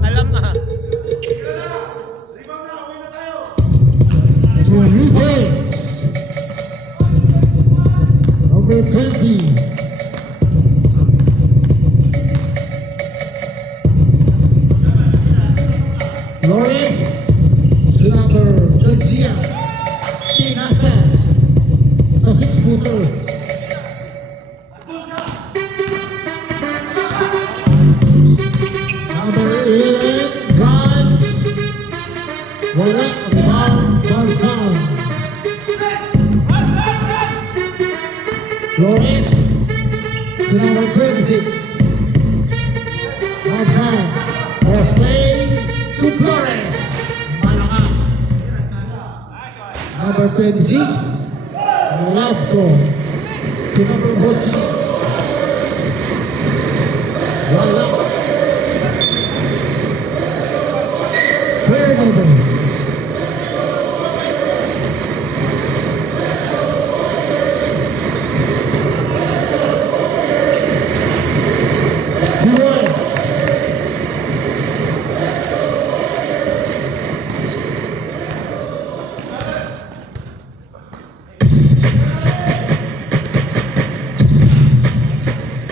Alam na. Number 20. Flores, Slumber, Garcia, Pinasas, sa 6-footer. Number 11, Guns, wala ang Barsan. Flores, si number 26, Barsan, Osplay, to Flores, malakas. Number 26, Labto, si number 14, wala. Fair number.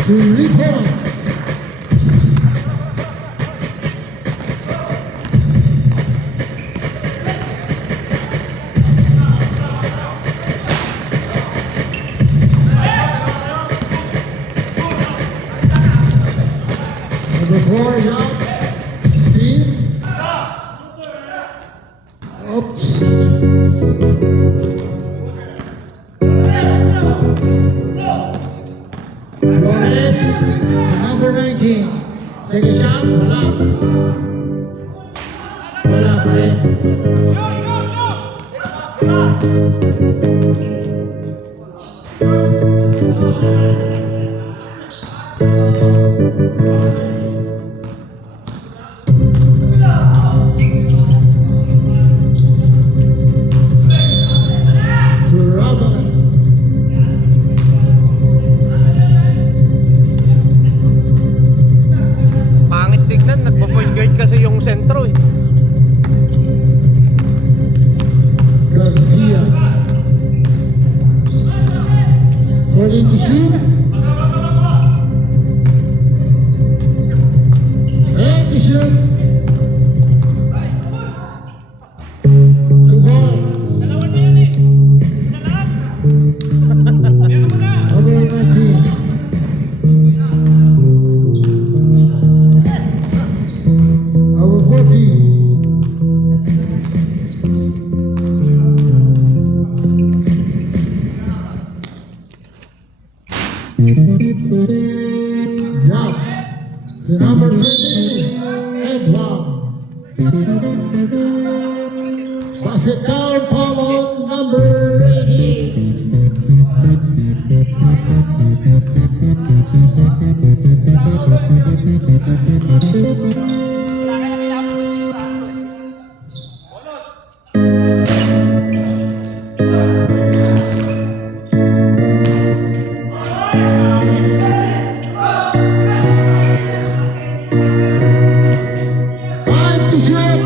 To reform. Number 4 is out. Steve. Oops. Flores, number 19. Second shot, wala. Wala pa rin. Pangit tignan, nagpo-point guard kasi yung sentro eh. Garcia. Ready to shoot? Ready to shoot? Two balls. Number 19. Number 14. Drop to number 50, Edward. Basket down, foul on number 5 to shoot.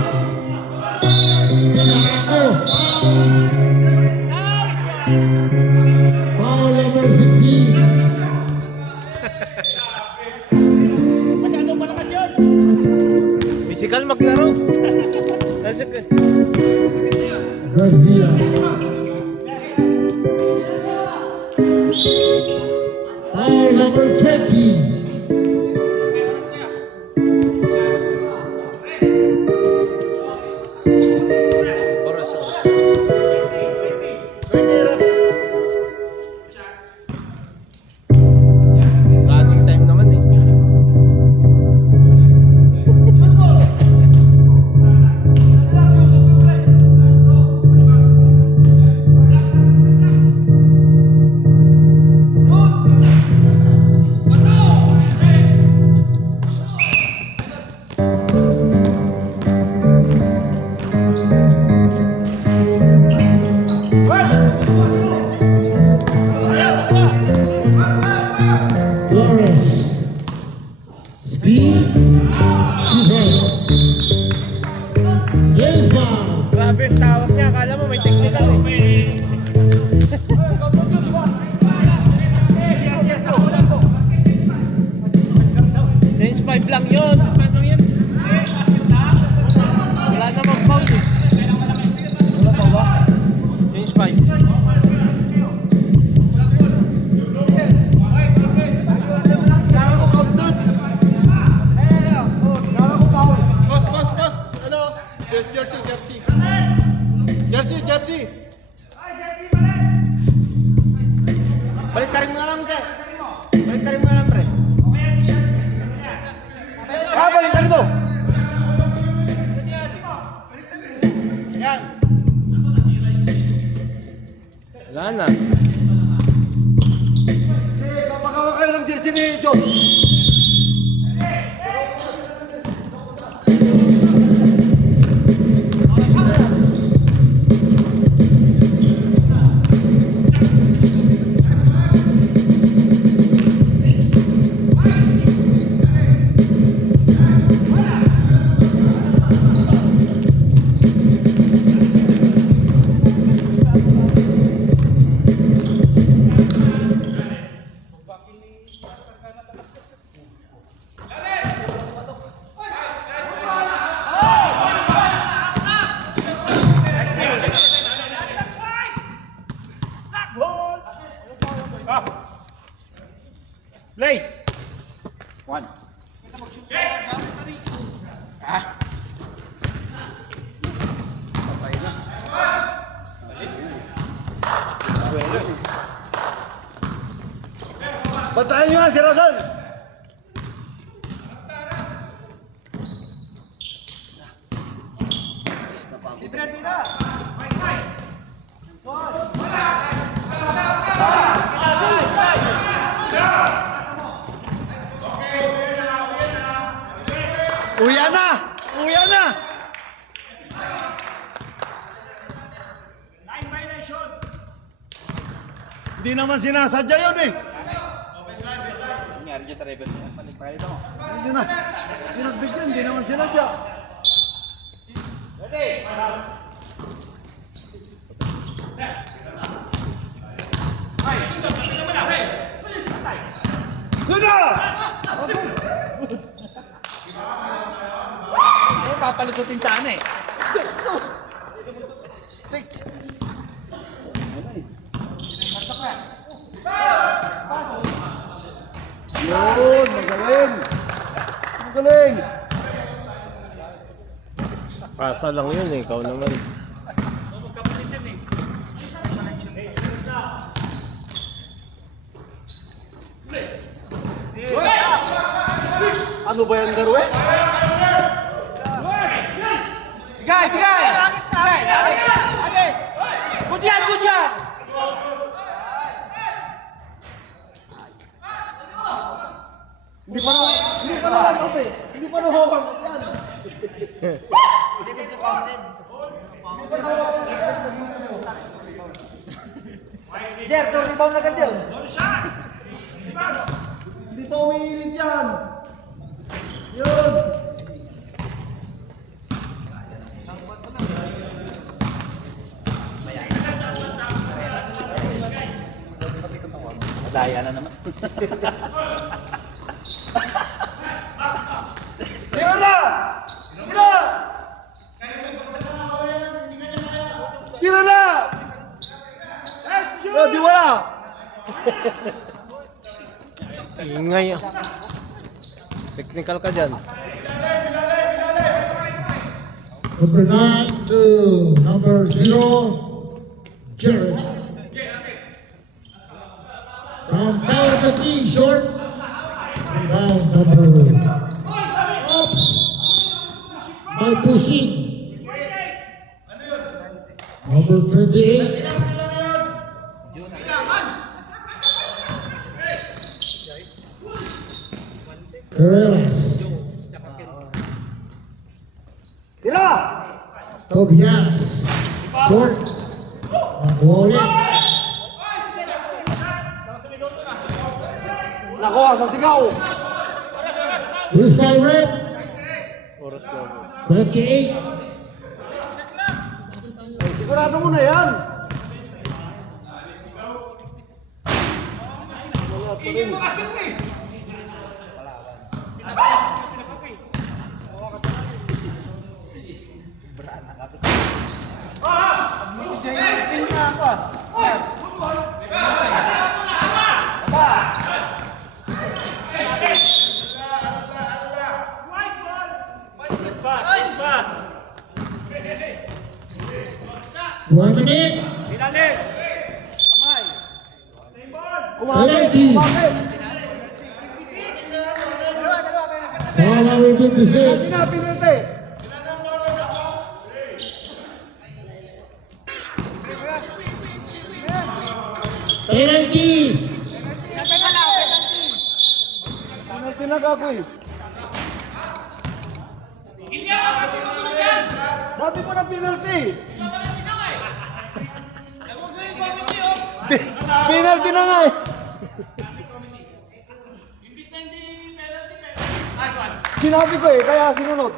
Foul number 16. Physical maglaro. Garcia. Foul number 20. Oras, oras. Running time naman eh. Wala na. Papagawa kayo ng jersey ni John. Play! One. Batayin nyo nga si Razal. Uya na! Uya na! Hindi naman sinasadya yun eh. Nangyari dyan sa rebel. Palit mo. Hindi na. Pinagbigyan, hindi naman sinadya. Suda! Eh, papalututin sana eh. Stick! Yun! Magaling! Magaling! Pasa lang yun eh. Ikaw naman. Ano ba yan, Garwe? Bigay! Bigay! Bigay! Good yan! Good yan! Hindi pa na yan. Hindi pa na hawak yan. Jer, 2 rebound agad yun. Hindi pa umiinit yan. Yun. Madaya na naman. Tira na! Tira! Tira na! Oh, di wala! Ingay ah. Technical ka dyan. Number 9 to number 0, Jared. From Tower 15, short. Rebound number up by pushing. Number 28. Perez. Tira! Tobias. Short. Wallet. Nako, sa sigaw! Loose by red. Oras na po. 28. Sigurado mo na yan! One minute. Penalty. Ball number 56. Pinapinute! Penalty. Penalty na gago eh. Sabi ko na penalty. Penalty na nga eh. Sinabi ko eh, kaya sinunod.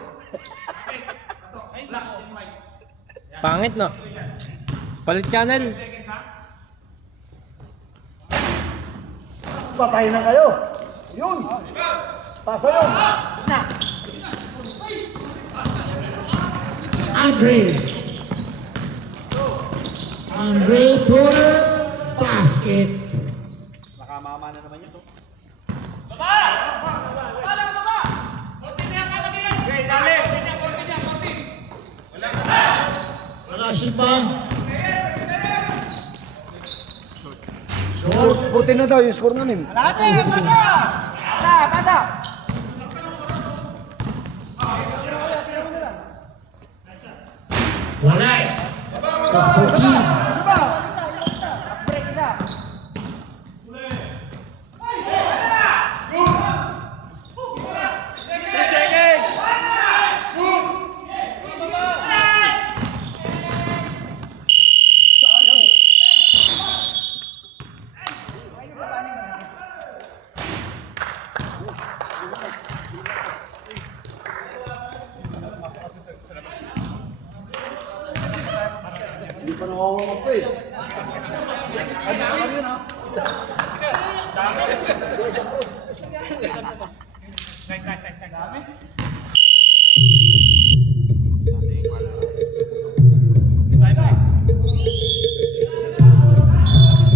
Pangit no? Palit channel. Patay na kayo. Yun. Pasa yun. Andre. Andre for basket. Nakamama na naman yun to. Wala siya pa. Short. 14 na daw yung score namin. Pasa! Wala. Paspoki. Break isa. Hindi pa nakawawak ko eh. Ano yun ha?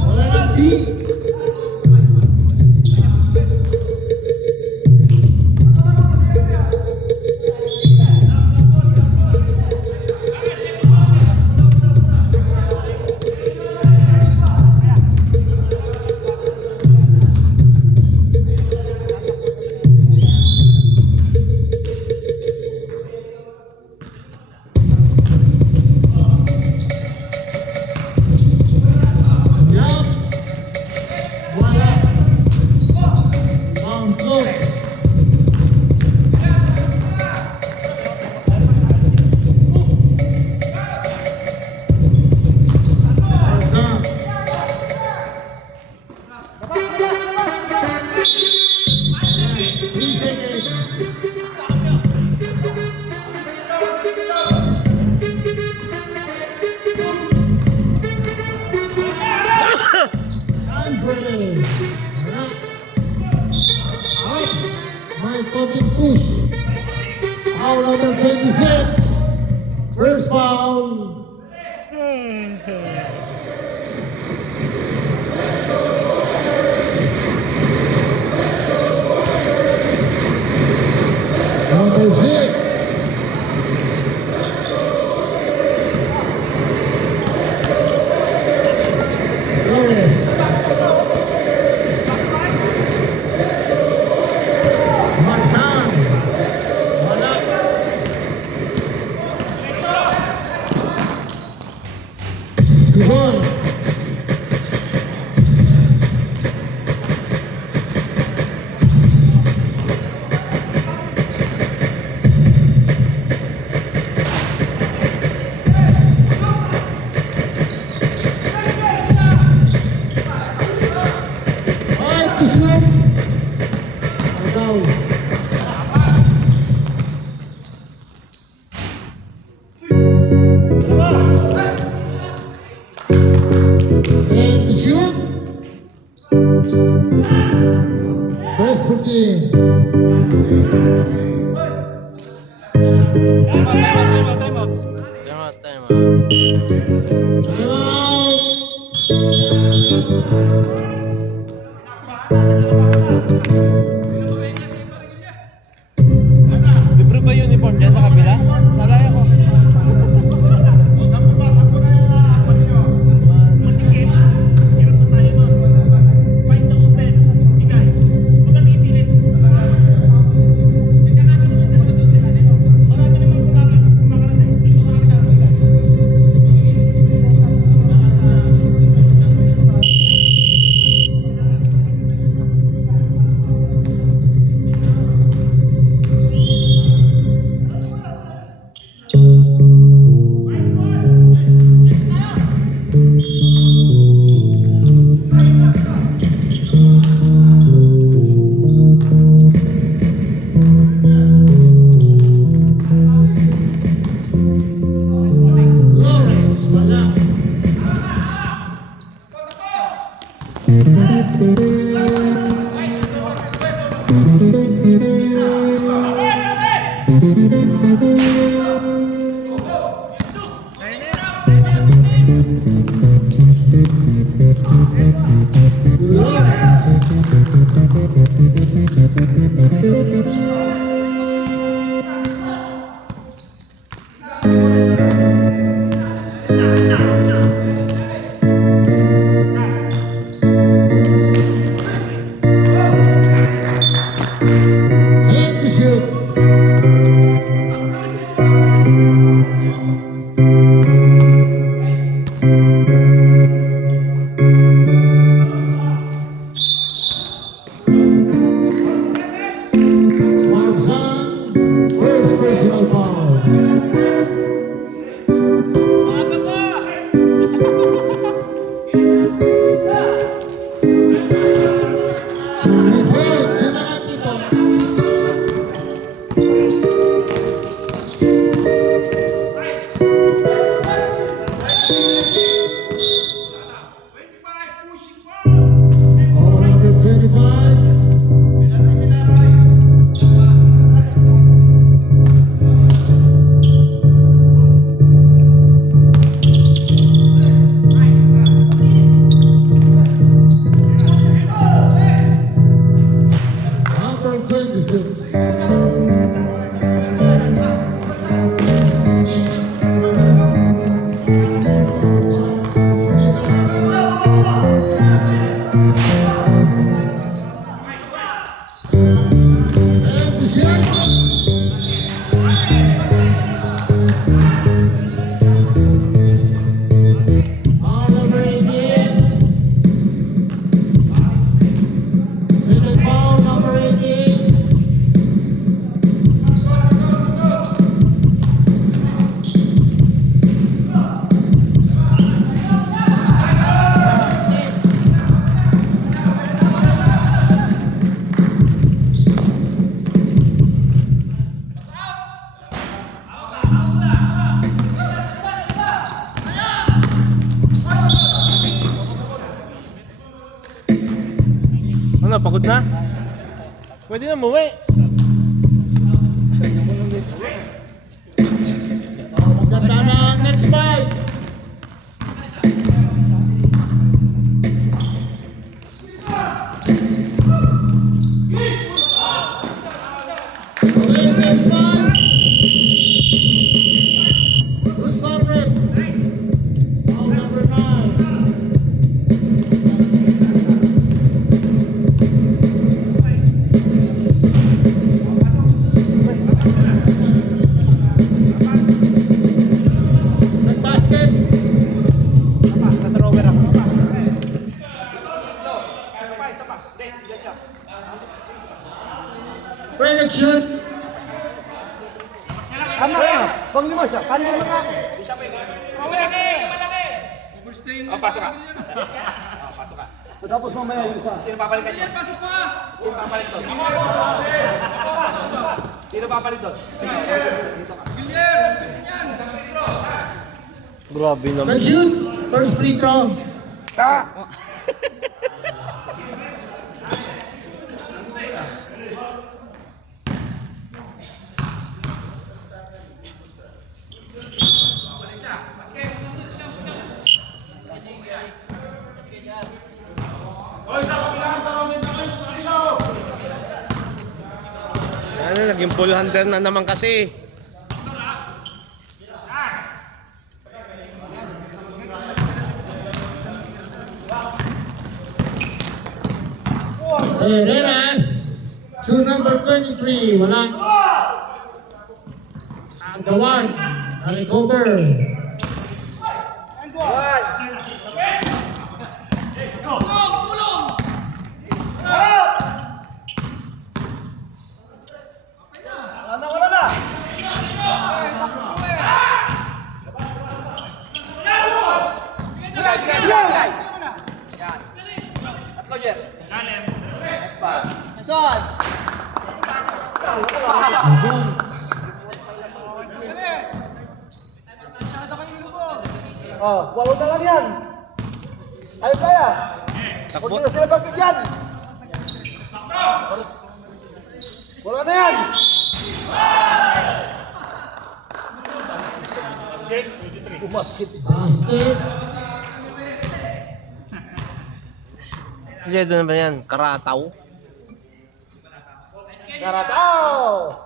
Wala ng B. Yup. Wala. Round close. Down. 3 seconds. Andre. Up. My talking push. Foul number 26. First foul. Number 6. Flores. Marsan. Wala. Tubon. Ay, kusunod. Ikaw. And shoot. Press 14. Time out, time out. Time out. Libre ba uniform dyan sa kabila? Salay ako. And to shoot. Marksan, first personal foul. Defense, silakan dito. Foul number 25. Number 26. And to shoot. Foul number 88. Second foul, number 88. Ano, pagod na? Pwede na umuwi. Maganda na ang next fight. Okay, next fight. Who's favorite? Foul number 9. Nag-basket. Pwede shoot. Tama ka. Bang lima siya. Paano mo na? Pasok ka. Pasok ka. Tapos mamaya yung isa. Sino papalitan niya? Pasok pa! Sino papalit doon? Sino papalit doon? Dito ka. Grabe naman. Let's shoot. First free throw. Ano, naging full hander na naman kasi. Herreras to number 23. Wala. And the one. Na-recover. Wala na. Bigay. Tatlo, Jer. Espan. Son. Oh, walo na lang yan. Ayos kaya. Takbo. Huwag na sila pagbigyan. Wala na yan. Bumasket. Basket. Hindi, doon ba yan? Karataw? Karataw.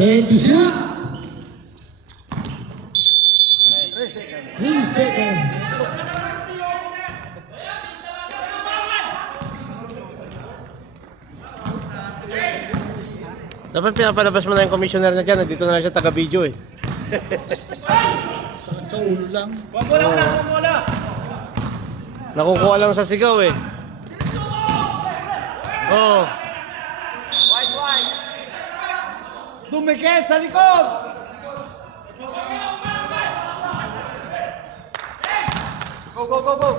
Take the shot. 3 seconds. 3 seconds. Dapat pinapalabas mo na yung commissioner na dyan. Nandito na lang siya taga-video eh. Sakit sa ulo lang. Nakukuha lang sa sigaw eh. Oo. Dumikit sa likod. Go, go, go, go.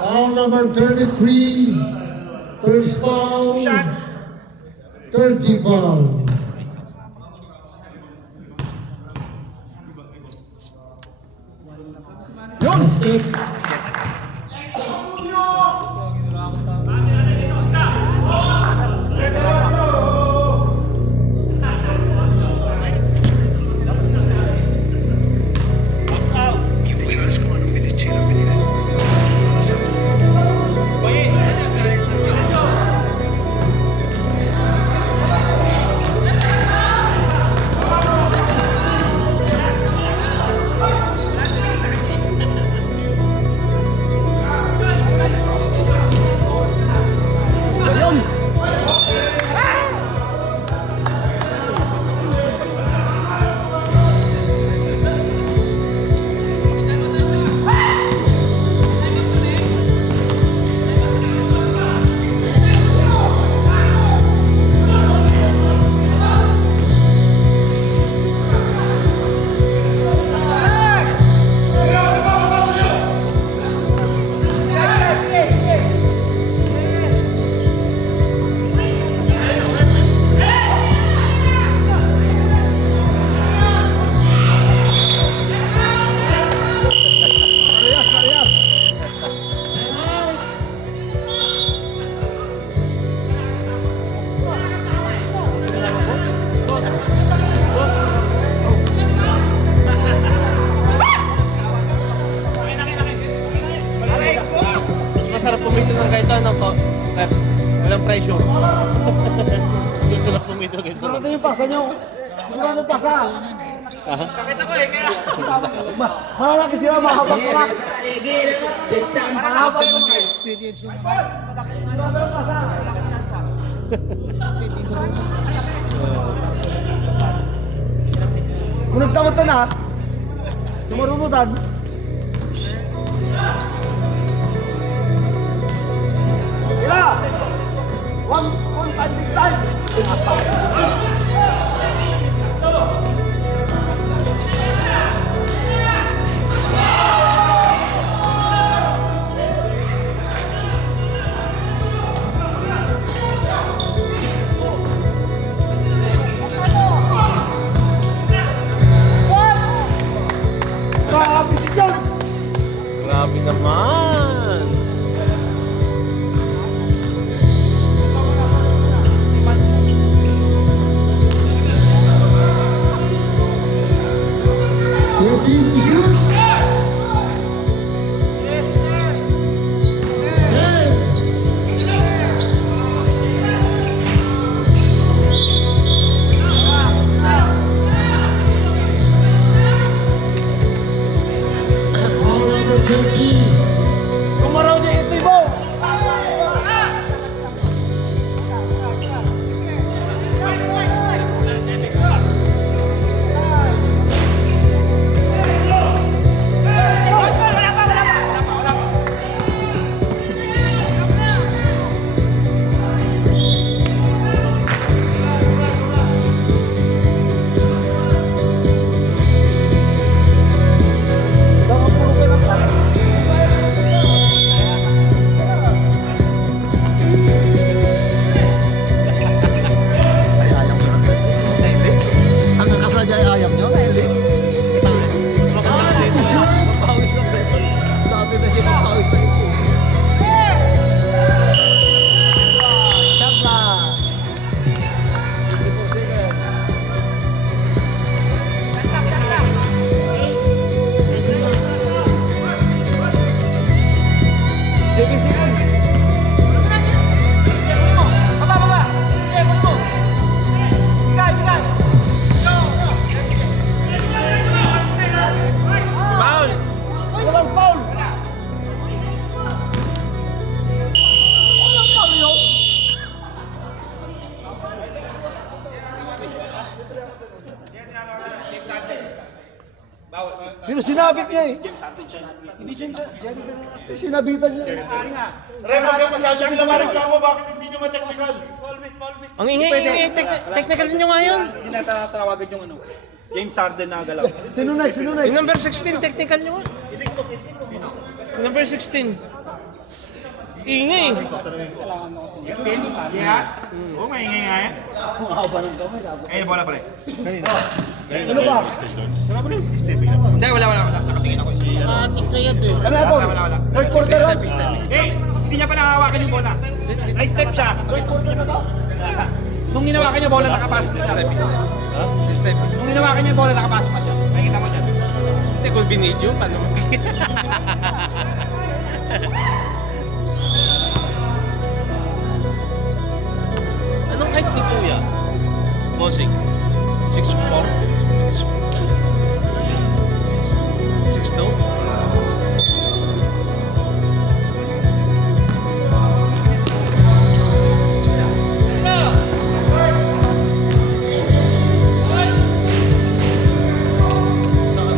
Foul number 33. First foul. 30 foul. Basket. Masarap pumito ng ganito, ano po? Walang presyo. Masarap pumito ng ganito. Sigurado yung pasa nyo. Sigurado pasa. Malalaki sila mahapag-parak. This time, Mahapag yung mga Experience yung sigurado yung pasa. Kung nagtamot na, sumarunutan. Sila! One time, big time! Grabe naman. Pero sinabit niya eh. Hindi dyan ka. Sinabitan niya eh. Ren, huwag kayo masyado sila mareklamo. Bakit hindi nyo ma-technical? Ang ingay, technical nyo nga yun. Hindi na tatawagan yung ano. James Harden na galaw. Sino next? Sino next? Yung number 16, technical nyo nga. Number 16. Ingay. Yeah? Oo, maingay nga yan. Mahaba ng kamay. Ayun, bola pare. Ano ba? Hindi, wala. Nakatingin ako. Ano ito? Wala. Third quarter lang? Hindi niya pa nakahawakan yung bola. Na-step siya. Third quarter na to? Nung hinawakan niya bola, nakapasok na siya. Nung hinawakan niya bola, nakapasok na siya. Nakikita mo dyan. Hindi, kung binidyo, paano mo? Anong height ni Kuya? Bossing? 6'4"? 6'2"?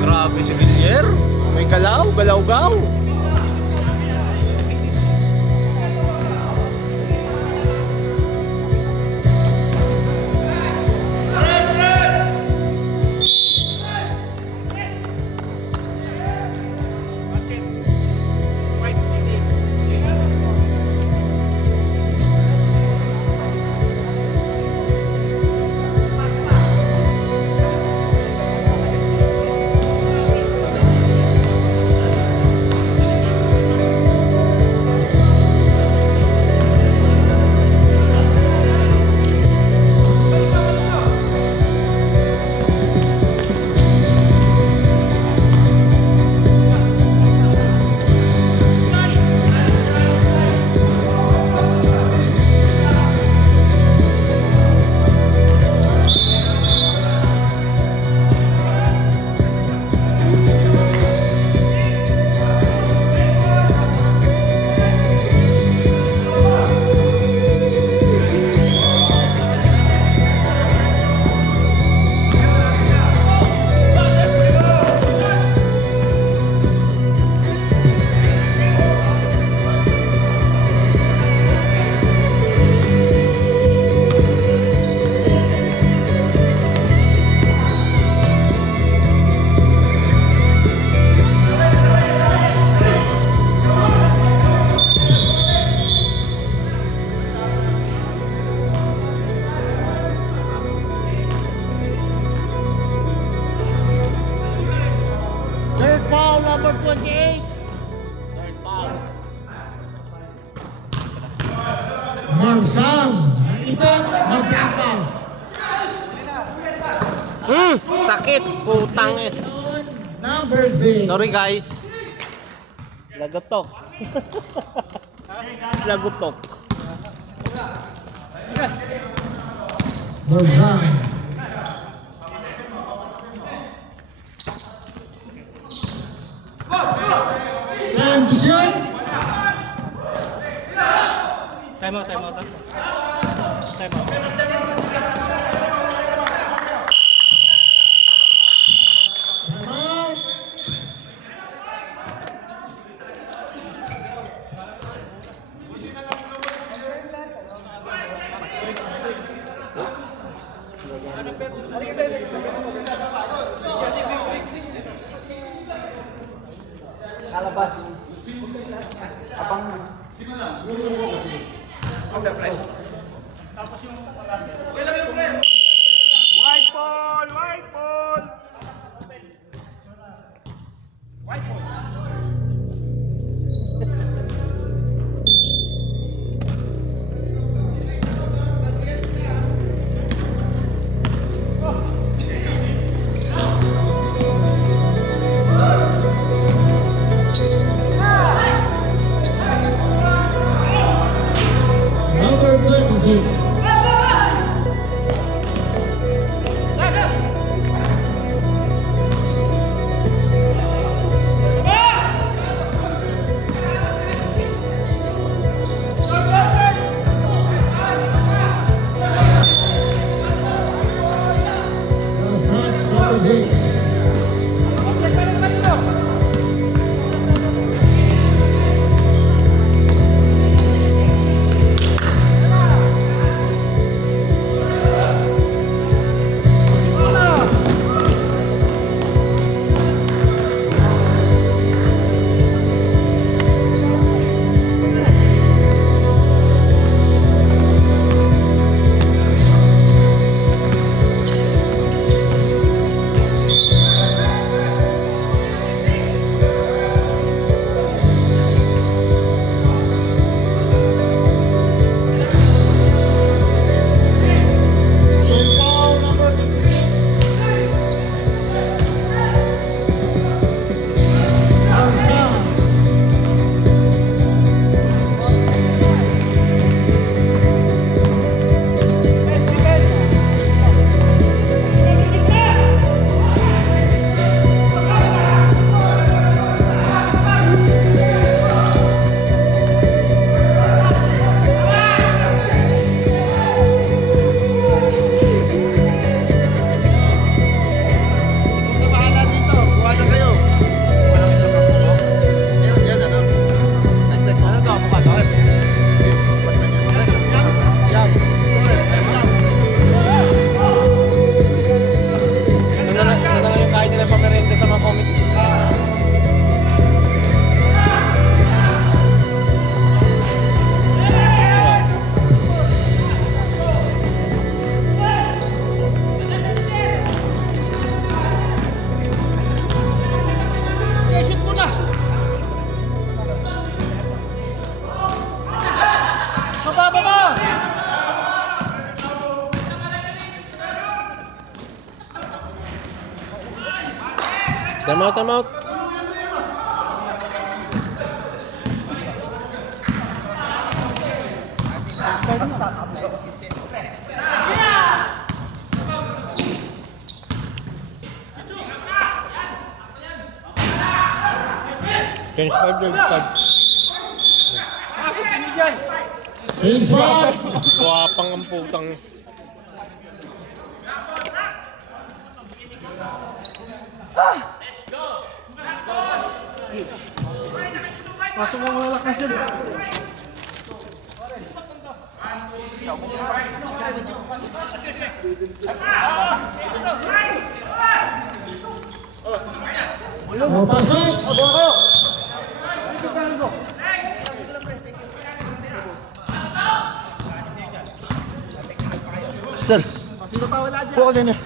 Grabe si Villier. May galaw-gaw. Third foul, number 28. Marsang. Ang iba, magpapal. Sakit. Putang eh. Number 6. Sorry guys. Lagotok. Lagotok. Marsang. Transition. Time out. Time out. Out. Alabas. Abang. White ball! White ball! White ball! Number 26. Time out, time out. Change 5, change 5. Change 5. Swapang ang putang. Pasok mo mga lakas yun. O, pasok. Sir, buka din eh.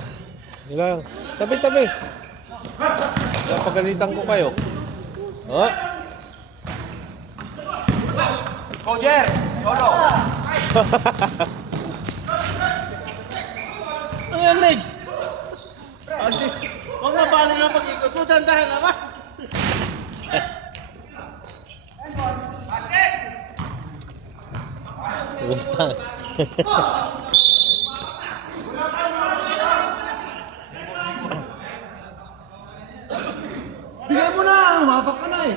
Ilang. Tabi-tabi. Napagalitan ko kayo. Oh. Roger! Lolo! Ano yan, Legs? Kasi, huwag mabalo na pag-ikot mo, dandahan naman. Utang. Bigay mo na, umapak ka na eh.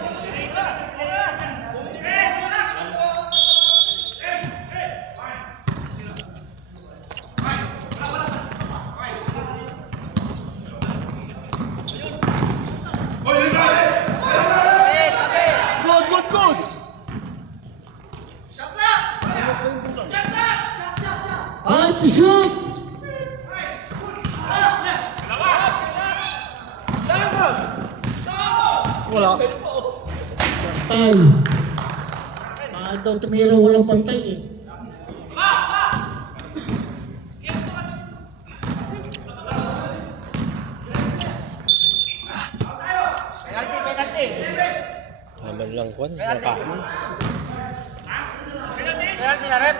Good, good, good. Time to shoot. Wala. Pantay. Bakit daw tumira walang pantay eh. Penalty, penalty! Aman lang kwan. Nakain. Penalty na, rep!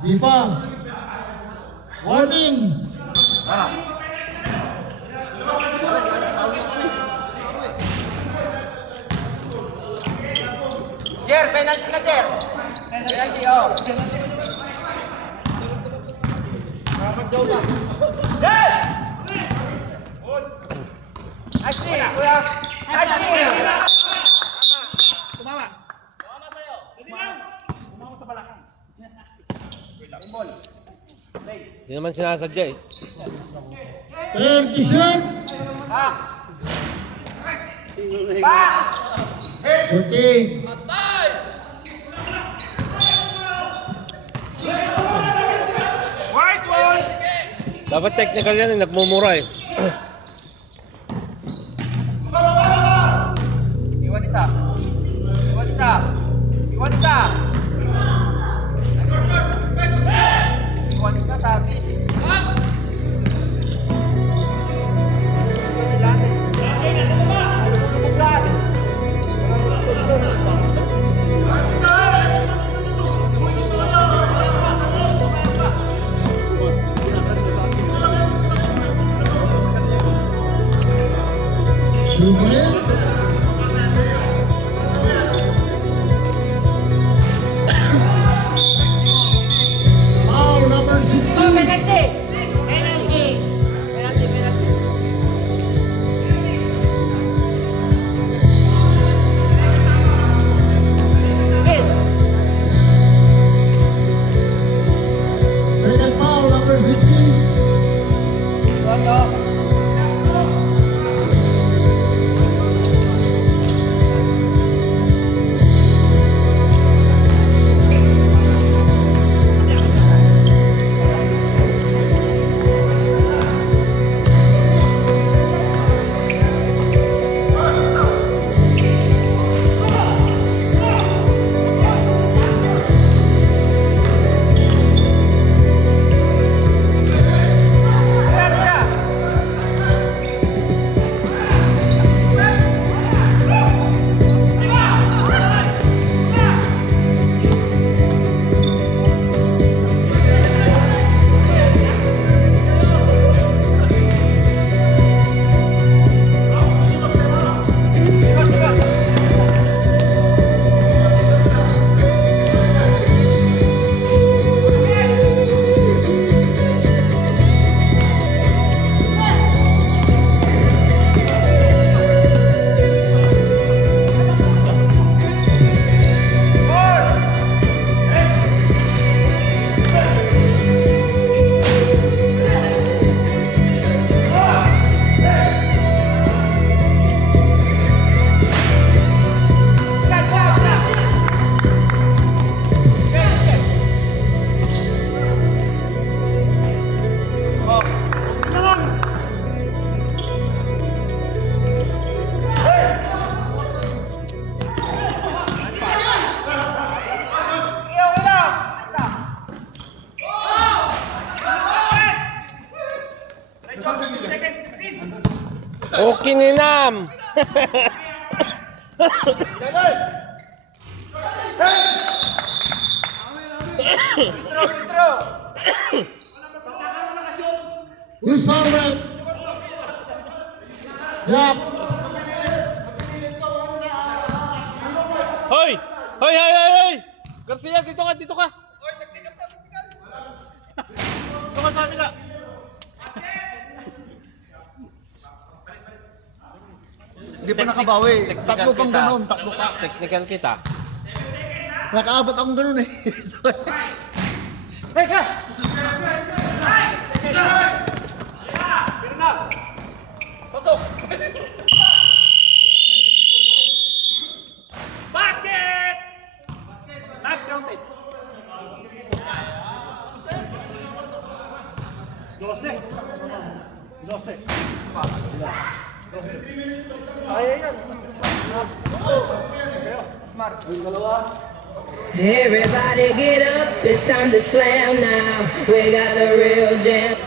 Hindi pa. Warning. Jer, penalty na, Jer! Penalty, oh! Ashley! Kuya! Ashley! Tumama! Tumama sa'yo! Tumama sa balakang. Ball. Hindi naman sinasadya eh. 30 shoot. Pa! 14. White ball! Dapat technical yan eh. Nagmumura eh. Iwan isa. Iwan isa. Iwan isa. Iwan isa sa akin. Okay, Ninam. Who's forward? Yup. Hoy! Hoy, hoy, hoy, hoy! Garcia, dito ka, dito ka! Dito ka sa kabila. Hindi pa nakabawi. Technical Tatlo pang kita. ganon, tatlo pa. Technical kita. Nakaabot akong ganon eh. Basket! Not counted. 12. Everybody get up, it's time to slam now. We got the real jam.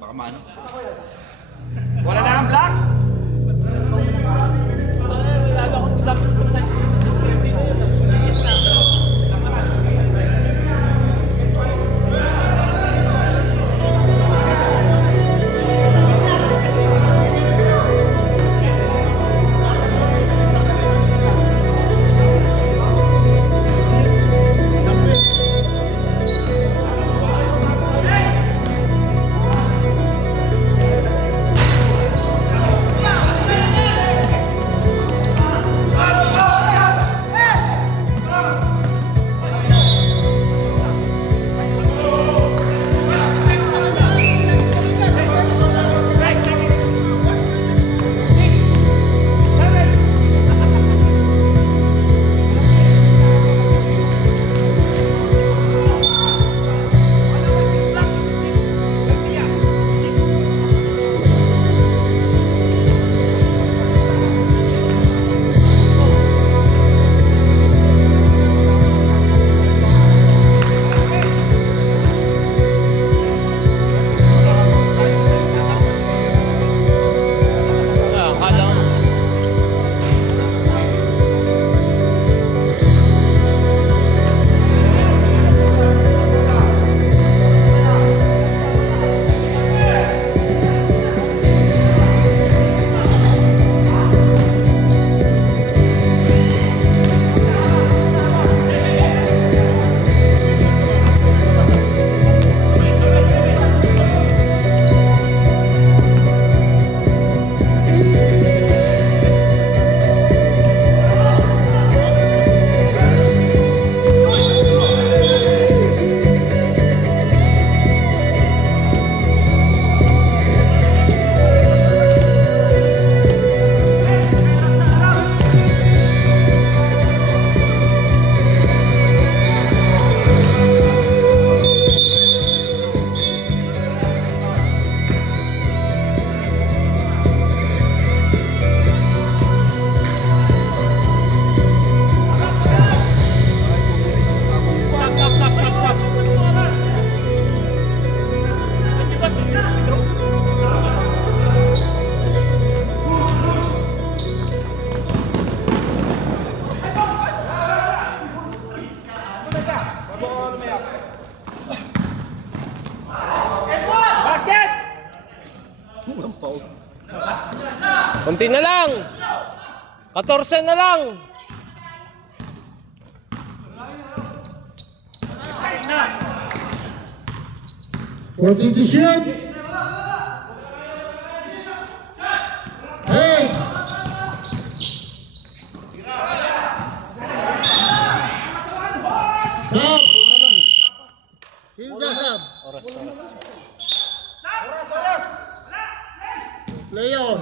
Baka maano. Wala na ang block. Kunti na lang. 14 na lang. Fourteen to shoot. Hey. Stop. Sino sab? Play on.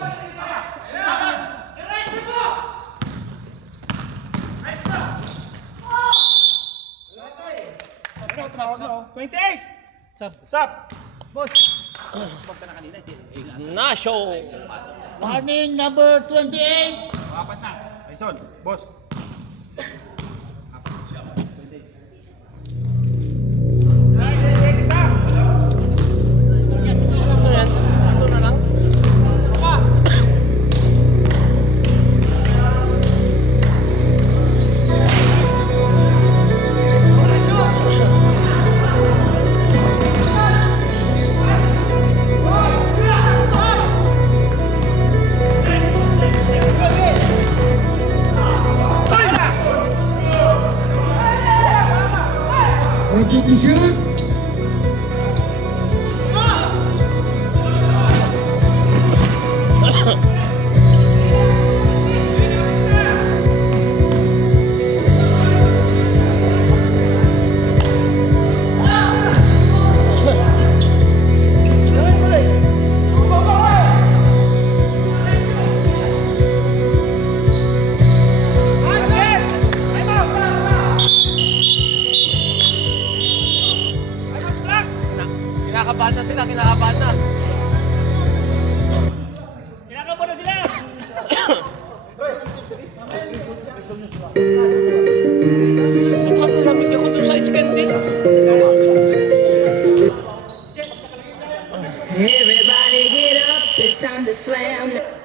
Tawag na, oh. 28! Sub! Boss! Spot ka na kanina. Nasho. Warning number 28. Apat na. Tyson, boss. Ano yan? Putang nilamig ako dun sa Iskandi. Everybody get up, it's time to slam now.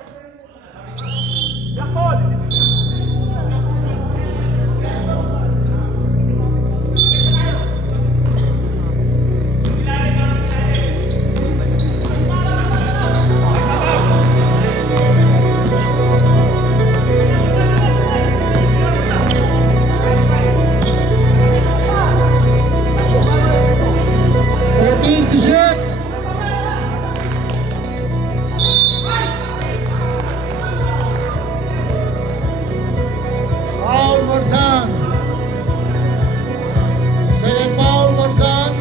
To shoot. Paul Monsan. Second Paul Monsan.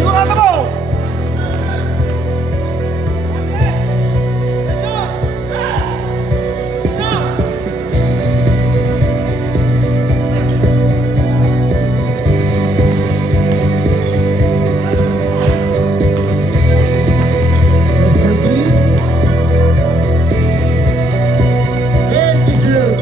Sigurado mo! Number 3. And to shoot.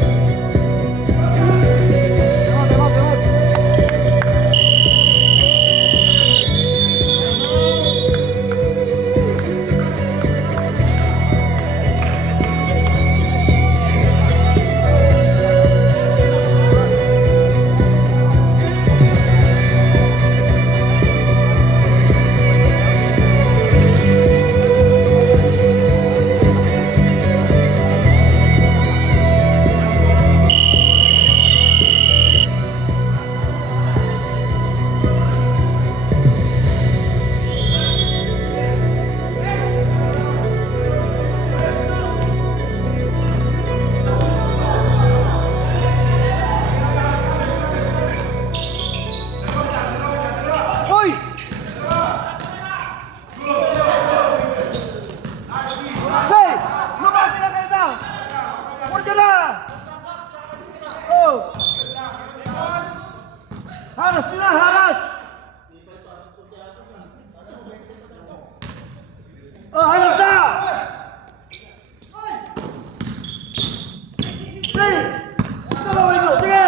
Hoy! Hey! Lumaki na kayo na! Huwag ka na! Oh! Haras nyo na! Haras! Oh, haras na! Hey! Dalawin nyo! Sige!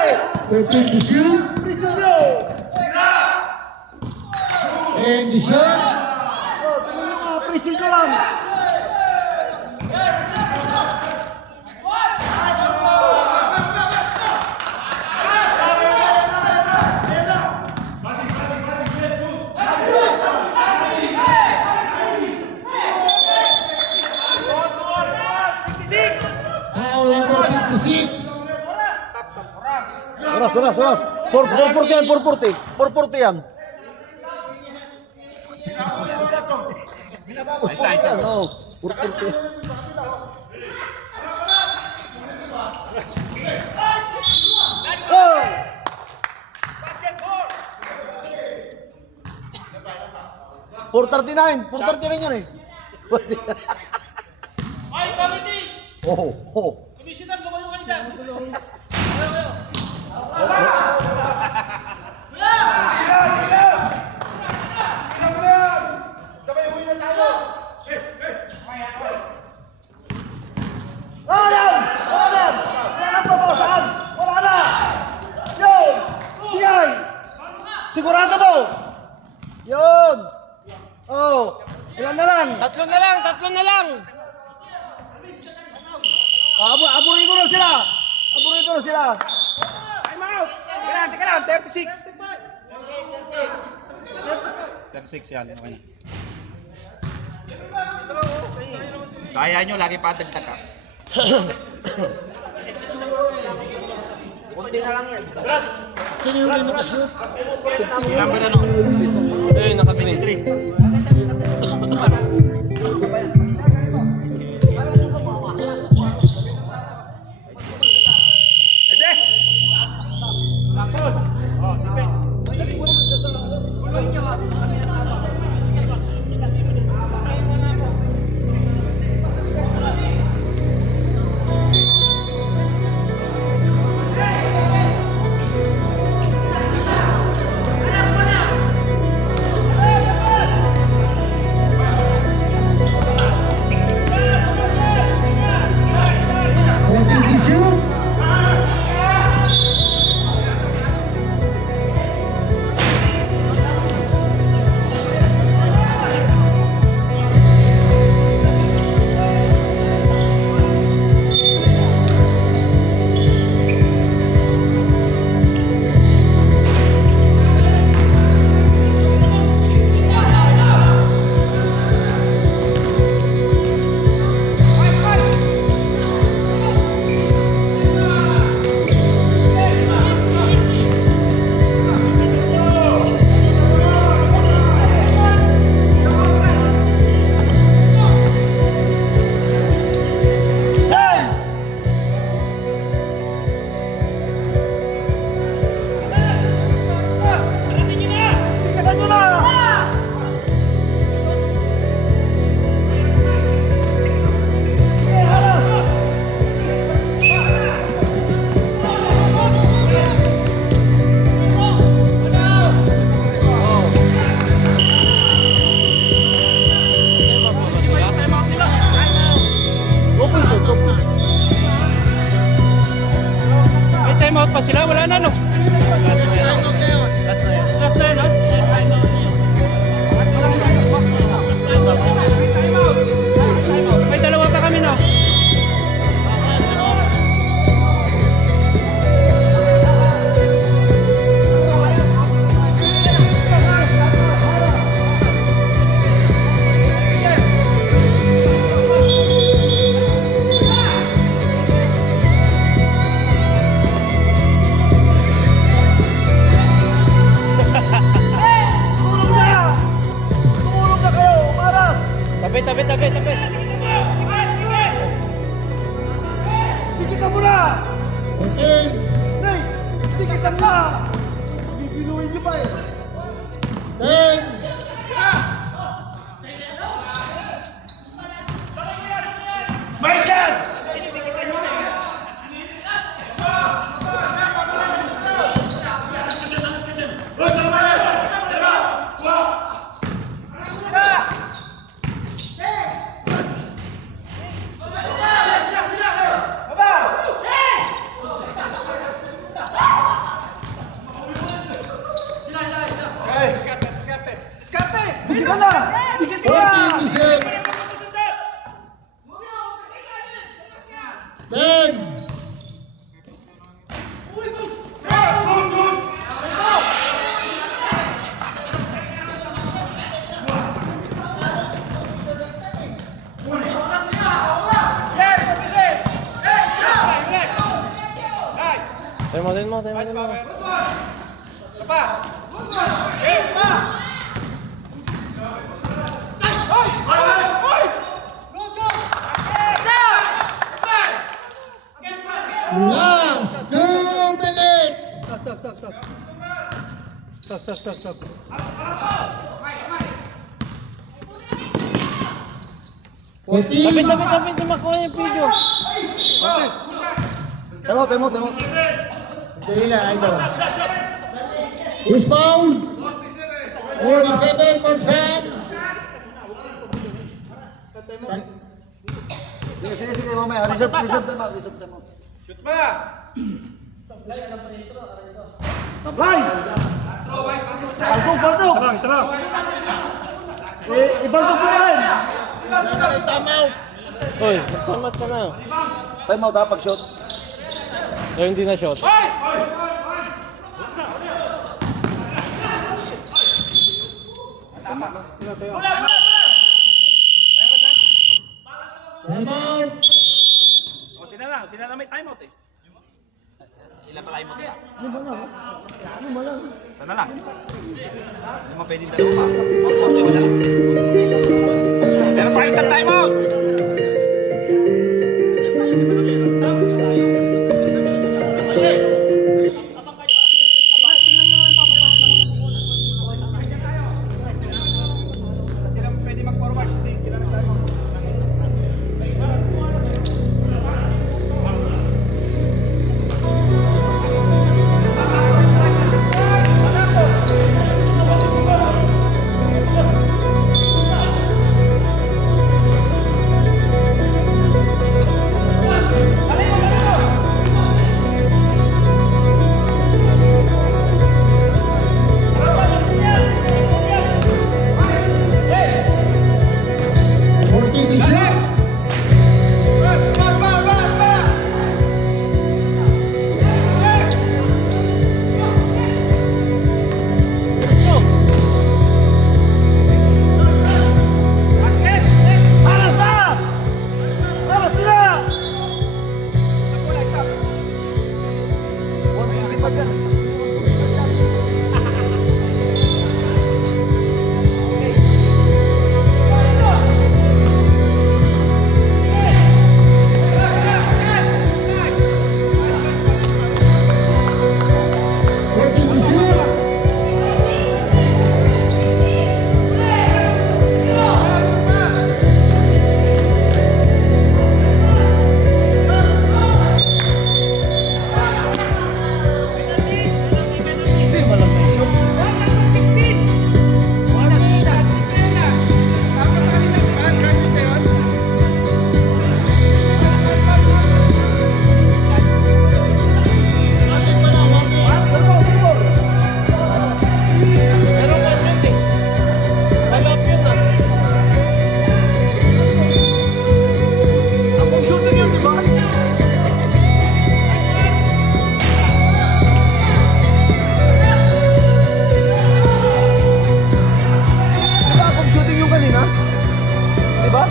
13 to shoot. Listen nyo! And to shoot. Oh, tingnan nyo nga! Pressure ka lang! Foul number 56. Oras. 440 yan, 440. 440 yan. Nice. No, 440. Oh! 439 yun eh. Ay, committee! Oh. Commissioner, lumayo kayo dyan! Sigurado mo? Yun! Oh! Ilan na lang? Tatlo na lang. Aburito na sila! Time out! Teka lang, 36! 36 yan, okay na. Kaya nyo, lagi pa dagdag ka. Sino yung rin nakashoot? Number ano? Eh, naka-23. Ede! Lakon! Oh, defense. Shoot! May time out pa sila? Wala na, no? Last na yan. Last na yun, ha? May dalawa pa kami, no? Tabi, tabi, tabi, tabi. Bigyan mo na! 14. Nice! Bigyan na! Bibiluin niyo pa eh. 10. Bigyan ka na! Bigyan mo na! 14 set. 10. Tayo mo, tayo mo, tayo mo, tayo mo. Last 2 minutes. Stop, stop, stop, stop. Stop, stop, stop, stop. 14. Tabi, tabi, tabi. Tumakuha yung video. Temo. Dali lang, idol. Who's foul? 47 for Sam. Sige, mamaya. Reserve time out. Shoot mo na! Apply! Baldog! Isa lang. Ibaldog mo na rin! Time out. Uy, magsamat ka na. Time out ha, pag-shot. Eh, hindi na shot. Time out. O, sila lang may timeout eh. Ilan pa tayo mo tira? Lima lang. Lima lang. Sana lang. Hindi mo pwedeng dalawa pa. Pag-forte mo na lang. Meron pa isang time out! Sila pwede mag-forward kasi sila nag-time out. Aras na! Aras na! One minute pa dyan. Hindi, malang na shoot. Pero one yun eh. Malap yun ah. Akong shooting yun, di ba? Di ba akong shooting yung kanina? Di ba?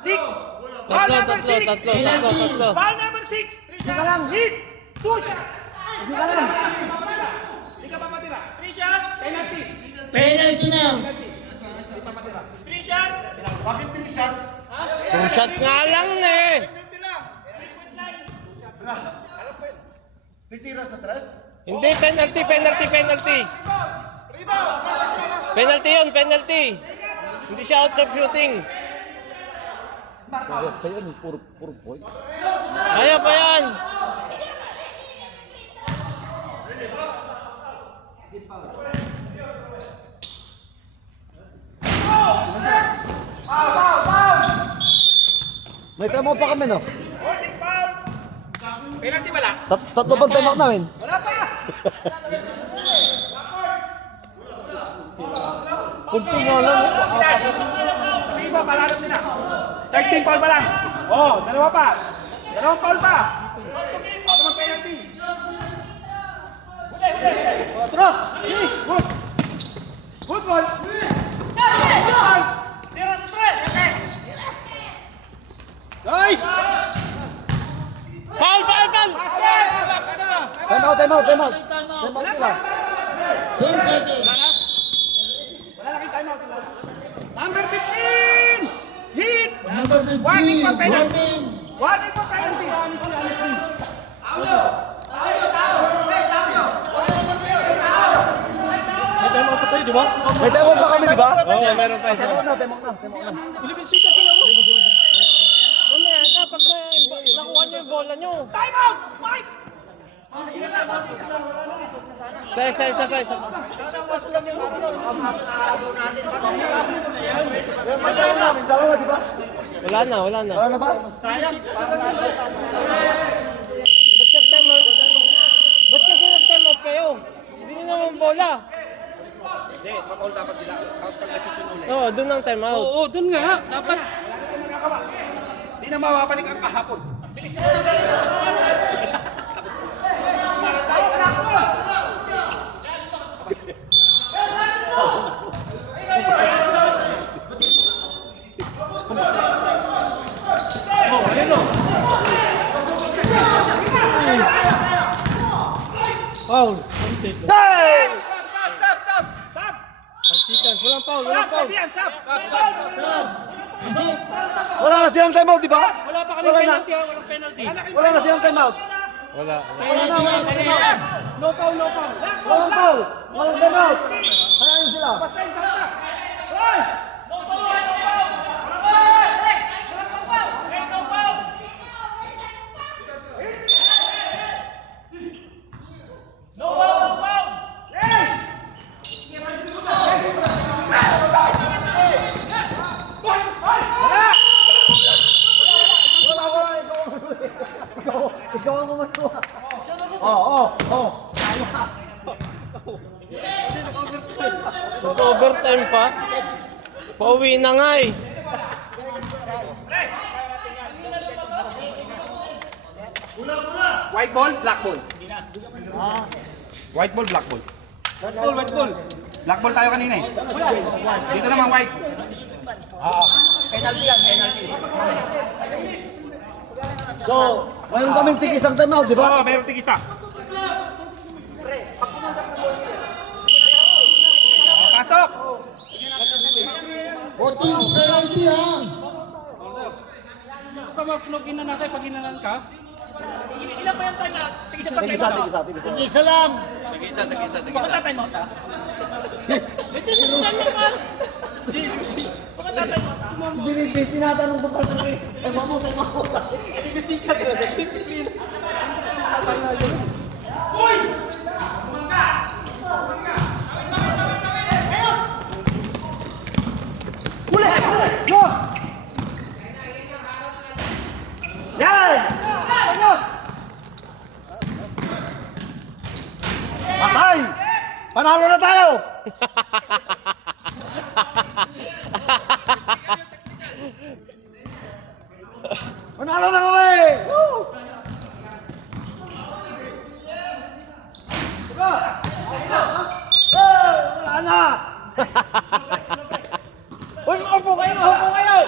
Six! Tatlo. Ball number 6! Hindi lang! Hit! Push! Hindi ka lang! Hindi ka pa matira. 3 shots! Penalty! Penalty now. Hindi pa matira. 3 shots! Bakit 3 shots? Two shot nga lang eh. Hindi, penalty. Penalty yun, penalty. Hindi siya out of shooting. Kaya yun, puro point. Kaya pa yan. May tama pa kami, no? Holding foul! Penalty wala? Tatlo bang time out namin? Wala pa! Kunti nga lang. Sabihin mo, palalap nila. 13 foul pa lang. Oh, dalawa pa. Dalawang foul pa. Ako mag-penalty. Tara! Good. Good ball. Nice! Foul! Basket! Time out nila. 10 seconds. Wala na kayong timeout. Number 15! Hit! Number 15. Warning for penalty. Warning. Warning for penalty. May time out pa tayo, di ba? May time out pa kami, di ba? Oo, meron pa isa. Time out na. Mamaya na, pag nakuha niyo yung bola niyo. Timeout! Fight! Isa pa. May time out namin, dalawa, di ba? Wala na. Wala na ba? Sayang. bola. Hindi, mag-all dapat sila. Tapos pag na-shoot yung ulit. Oo, doon ang time out. Oo, dun nga. Dapat. Hindi na mapapalik ang kahapon. Foul. Hey! Pansikan. Walang foul, walang foul. Stop. Pasok. Wala na silang timeout, di ba? Wala pa kami Wala na. penalty, walang penalty. Wala na silang timeout. Wala. Penalty na, parehas. No foul, no foul. Walang foul. Walang timeout. Hayaan sila. Ikaw ang gumagawa. Oo. Mag-overtime pa. Pauwi na nga eh. White ball, black ball. White ball, black ball. White ball. Black ball tayo kanina eh. Dito naman white. So, ngayon kami tigis ang timeout, di ba? Oo, meron tig isa. Pasok! 14 penalty ha. Baka ma-flogin na natin pag inanan ka. Tigisa. Isa lang. Tinatanong ko pa rin. Patay! Panalo na tayo! Panalo na kami! Woo! Wala na! Uy, maupo kayo!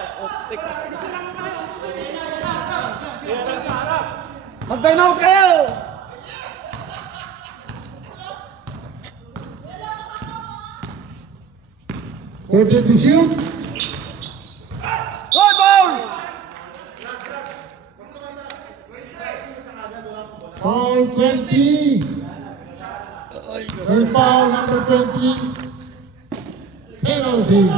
Mag-time out kayo! Order to shoot. Goal ball! Foul 20. Third foul number 20. Penalty.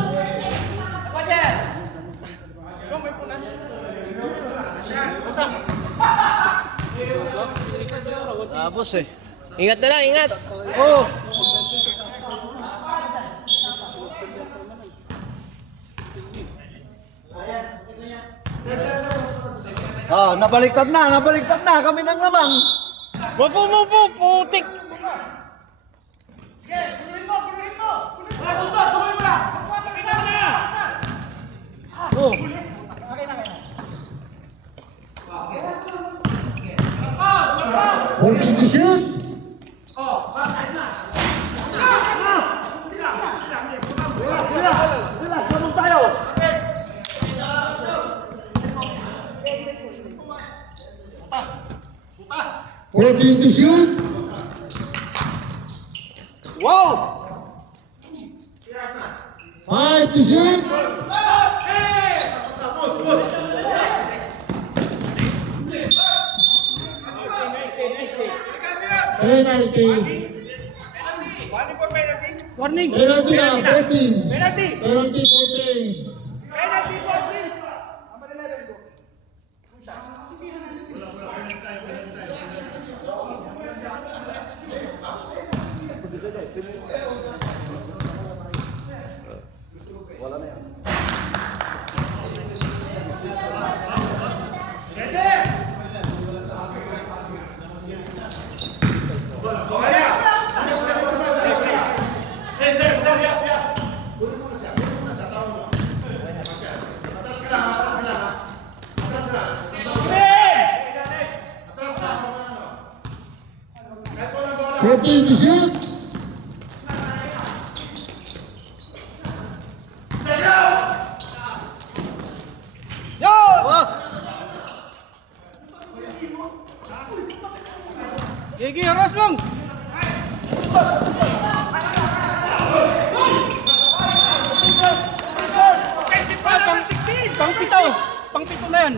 Tapos eh. Ingat na lang, ingat. Oh! Nabaliktad na, kami nang lamang. Mapo, putik. Oh. Order to shoot. Sila, sabong tayo. Order to shoot. Wow! 5 to shoot. Penalty. Warning. Penalty na, 14. Penalty! Penalty 14. Penalty for Prince! 14 to shoot. Gigi, haras lang! Pang-pito na yan.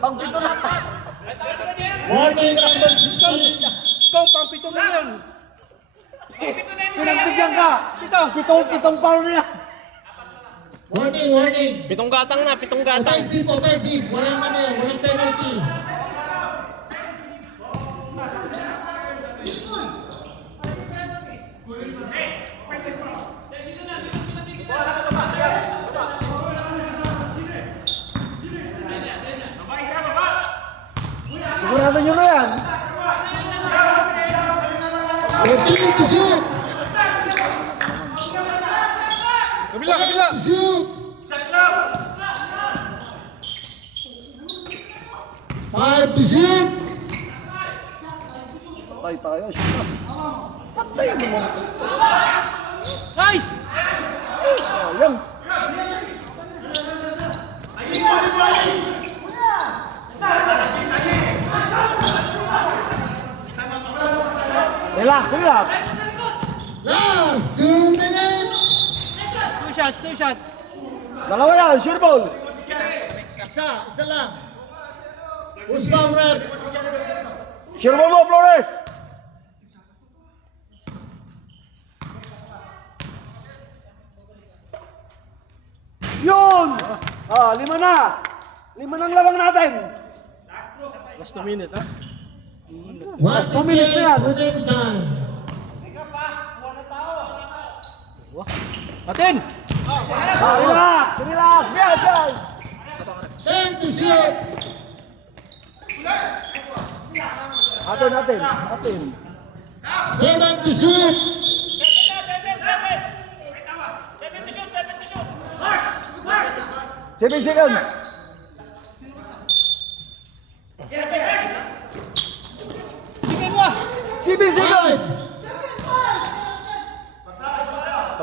Pang pito na! Warning number 16. Ikaw, pang-pito na yan. Pinagbigyan ka! Pitong foul na yan! Warning, warning. Pitong gatang na, pitong gatang. Offensive, offensive. Walang ano, walang penalty. Sigurado nyo na yan! 14 to shoot. Kabila, kabila! Shoot. 5 to shoot. Patay tayo, shoot! Patay mo mga gusto! Nice! Sayang! Relax, relax! Last 2 minutes. Two shots. Dalawa yan, sure ball! Isa lang. Who's foul rep? Sure ball mo, Flores! Yun! Ah, 5 na! 5 nang lawang natin! Last 2 minutes, ha? Last 2 minutes na yan. Game time. Atin! Ah, relax! Relax! Biyan, biyan! 10 to shoot. Atin! 7 to shoot. 7 seconds! Sige mo! 7 seconds!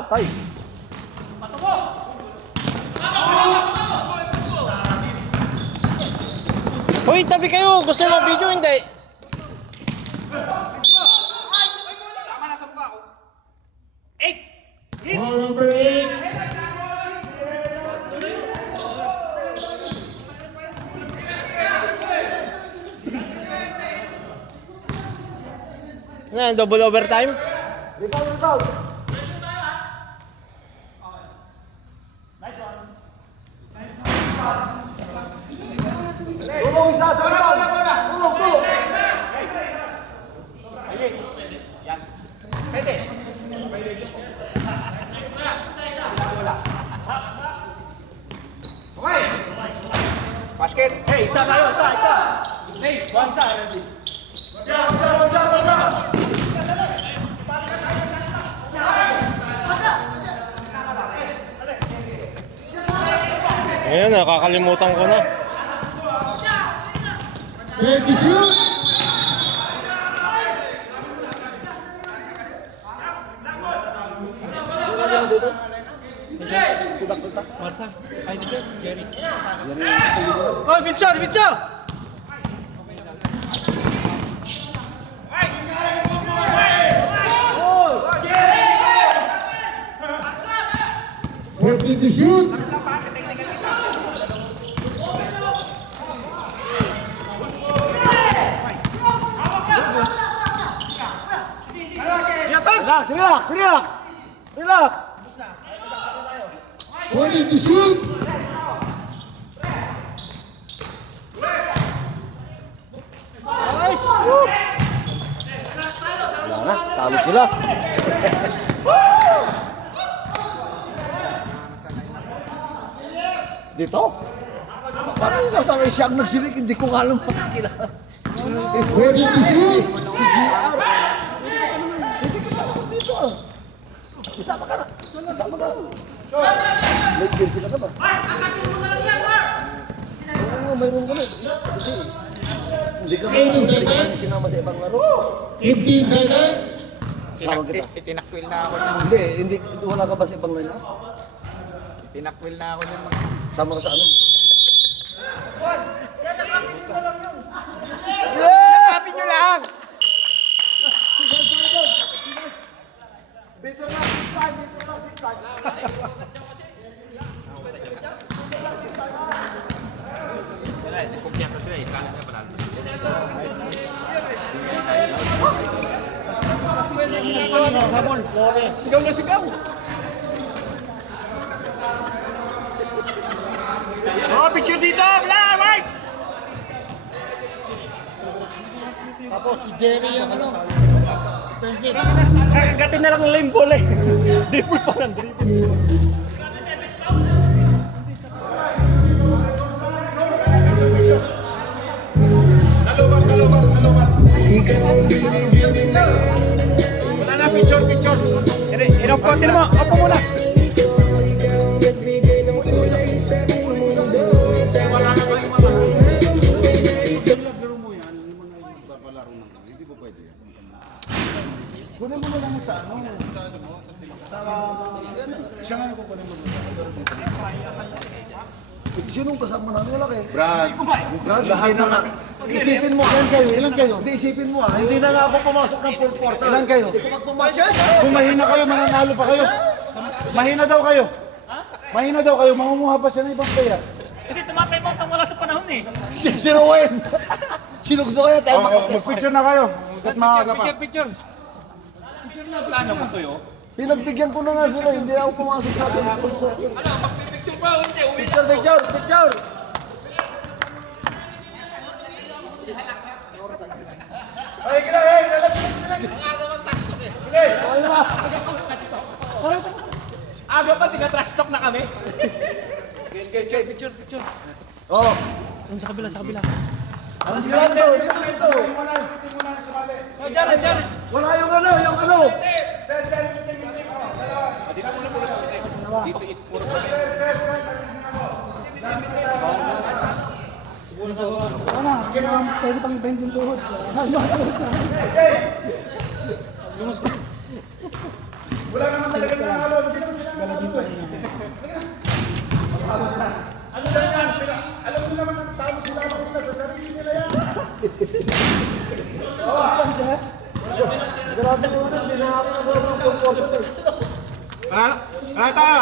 5. Patay! Hoy, tabi kayo! Gusto mo video, hindi? Ball number 8. Ano yan, double overtime? Rebound, rebound! Tulong isa sa rebound! Tulong! Basket. Hey, isa tayo, isa. Hey, one isa, ready. Ngayon, nakakalimutan ko na. 20 shoot. Marsa. Ay, dito. Jerry. Oh, Vitsa! Vitsa! Working to shoot. Relax, relax, relax! Relax! 20 to shoot. Nice! Woo! Wala na, talo sila. Dito? Paano yung sasabay siya ang nagsilik? Hindi ko nga alam makakilala. 20 to shoot. Si GR. Hindi ka pala dito ah. Isama ka na. Isama ka. Late game sila ka ba? Oo, mayroon ka na. Hindi. Hindi ka 80 seconds. sinama sa ibang laro. 15 seconds. Sama kita. Itinakwil na ako niyan. Hindi, wala ka ba sa ibang line? Itinakwil na ako niyan. Sama ka sa ano? Yakapin nyo lang! Wala, hindi kumpiyansa sila eh. Kala nila panalo sila. Sigaw na sigaw! Oh, picture dito! Wala, Mike! Tapos si Jerry yung ano. Defensive. Kakagatin na lang ng lane ball eh. Dribble pa lang, dribble. Wala na, picture. Inopotin mo, opo muna. Kunin mo na lang sa ano, siya nga yung kukunin mo. Sinong kasama namin? Wala kayo. Brad, Brad, hindi na nga. Isipin mo, ilan kayo? Hindi, isipin mo hindi na nga ako pumasok ng fourth quarter. Ilan kayo? Hindi ko magpumasok. Kung mahina kayo, mananalo pa kayo. Mahina daw kayo. Mahina daw kayo, mangunguha pa siya ng ibang player. Kasi tumatay mo wala sa panahon eh. Si Rowen. Sino gusto kaya tayo Mag-picture na kayo. Hanggat maaga pa. Picture. Plano mo to yun? Pinagbigyan ko na nga sila, hindi ako pumasok sa fourth quarter. Ano, magpipicture pa, hindi, uwi na. Picture! Ay, kailangan, Wala! Aga pa, tiga-trash talk na kami. Picture. Oo. Sa kabila. Dito. Diyan. Wala yung ano. Dito is puro Wala naman talaga nanalo. Hindi naman sila nanalo. Ano lang yan? Alam mo naman ang tao sila nila sa sarili nila yan. Grabe naman, hindi na ako nagawang ng fourth quarter. Ano tayo?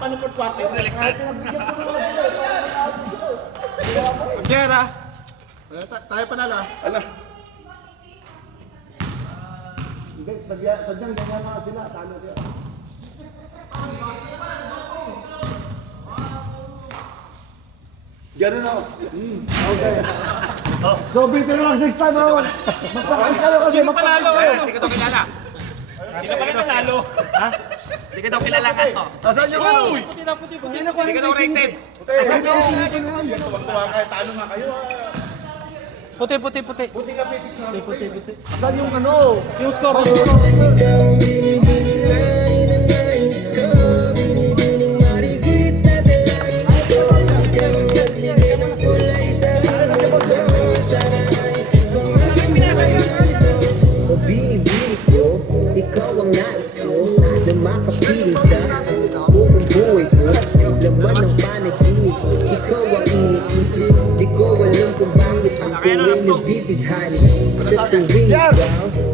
Ano po quarter? Pagkera. Tayo panalo. Ala. Hindi, sadyang ganyan mga sila. Talo siya. Ganun ako. Okay. So, bitin lang next time, ha? Magpapakis kayo kasi, Sino panalo? Hindi ka daw kilala. Sino pa rin nanalo? Ha? Hindi ka daw kilala nga to. Asan yung ano? Puti na. Hindi ka daw rated. Asan yung... Yan, tuwag-tuwa kayo. Talo nga kayo. Puti. Buti ka, Pepix. Asan yung ano? Yung score. Bini-bini ko, ikaw ang nais ko na makapiling sa buong buhay ko. Laman ng panaginip, ikaw ang iniisip. Di ko alam kung bakit ang buhay nabibighan. Sa tuwing ikaw